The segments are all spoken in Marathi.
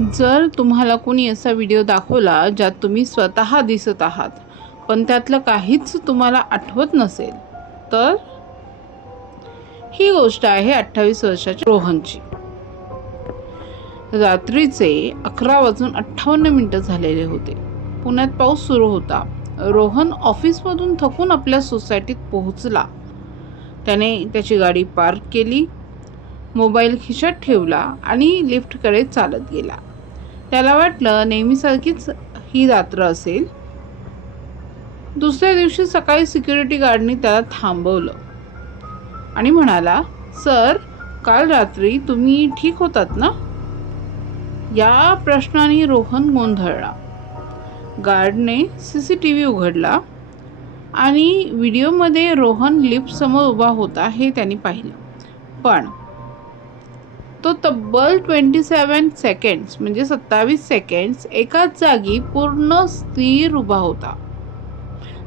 जर तुम्हाला कोणी असा व्हिडिओ दाखवला ज्यात तुम्ही स्वतः दिसत आहात पण त्यातलं काहीच तुम्हाला आठवत नसेल तर ही गोष्ट आहे 28 वर्षाच्या रोहनची। रात्रीचे 11:58 झालेले होते। पुण्यात पाऊस सुरू होता। रोहन ऑफिसमधून थकून आपल्या सोसायटीत पोहोचला। त्याने त्याची गाडी पार्क केली, मोबाईल खिशात ठेवला आणि लिफ्टकडे चालत गेला। त्याला वाटलं नेहमीसारखीच ही रात्र असेल। दुसऱ्या दिवशी सकाळी सिक्युरिटी गार्डनी त्याला थांबवलं आणि म्हणाला, सर, काल रात्री तुम्ही ठीक होतात ना? या प्रश्नाने रोहन गोंधळला। गार्डने CCTV उघडला आणि व्हिडिओमध्ये रोहन लिफ्ट समोर उभा होता हे त्यांनी पाहिलं, पण तो तब्बल 27 सेकंड्स म्हणजे 27 सेकंड्स एकाच जागी पूर्ण स्थिर उभा होता।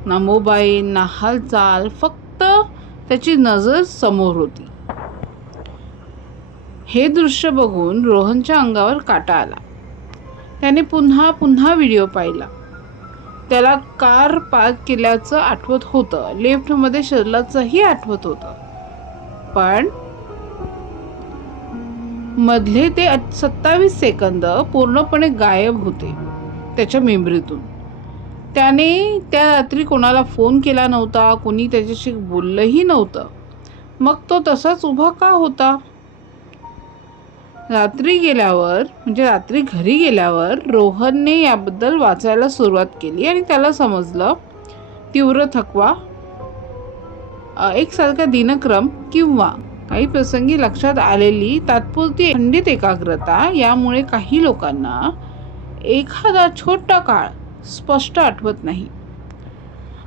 ना मोबाईल ना हालचाल, फक्त त्याची नजर समोर होती। हे दृश्य बघून रोहनच्या अंगावर काटा आला। त्याने पुन्हा व्हिडिओ पाहिला। त्याला कार पार्क केल्याचं आठवत होतं, लिफ्टमध्ये शिरल्याचंही आठवत होतं, पण मधले ते 27 सेकंद पूर्णपणे गायब होते त्याच्या मेमरीतून। त्याने त्या रात्री कोणाला फोन केला नव्हता, कोणी त्याच्याशी बोललंही नव्हतं। मग तो तसाच उभा का होता? रात्री घरी गेल्यावर रोहनने याबद्दल वाचायला सुरुवात केली आणि त्याला समजलं तीव्र थकवा, एकसारखा दिनक्रम किंवा काही प्रसंगी लक्षात आलेली तात्पुरती खंडित एकाग्रता यामुळे काही लोकांना एखादा छोटा काळ स्पष्ट आठवत नाही।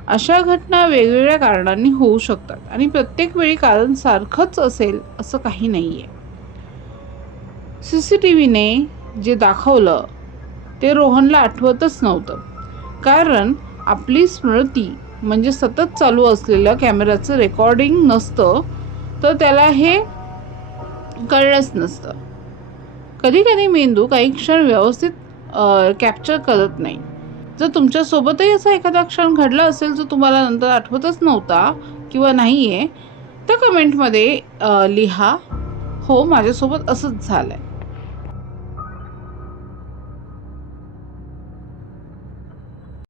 अशा घटना वेगवेगळ्या कारणांनी होऊ शकतात आणि प्रत्येक वेळी कारण सारखंच असेल असं काही नाहीये। CCTVने जे दाखवलं ते रोहनला आठवतच नव्हतं, कारण आपली स्मृती म्हणजे सतत चालू असलेल्या कॅमेराचं रेकॉर्डिंग नसतं तर त्याला हे कळलंच नसतं। कधी कधी मेंदू काही क्षण व्यवस्थित कॅप्चर करत नाही। जर तुमच्यासोबतही असा एखादा क्षण घडला असेल जो तुम्हाला नंतर आठवतच नव्हता किंवा नाही आहे तर कमेंटमध्ये लिहा, हो माझ्यासोबत असंच झालं आहे।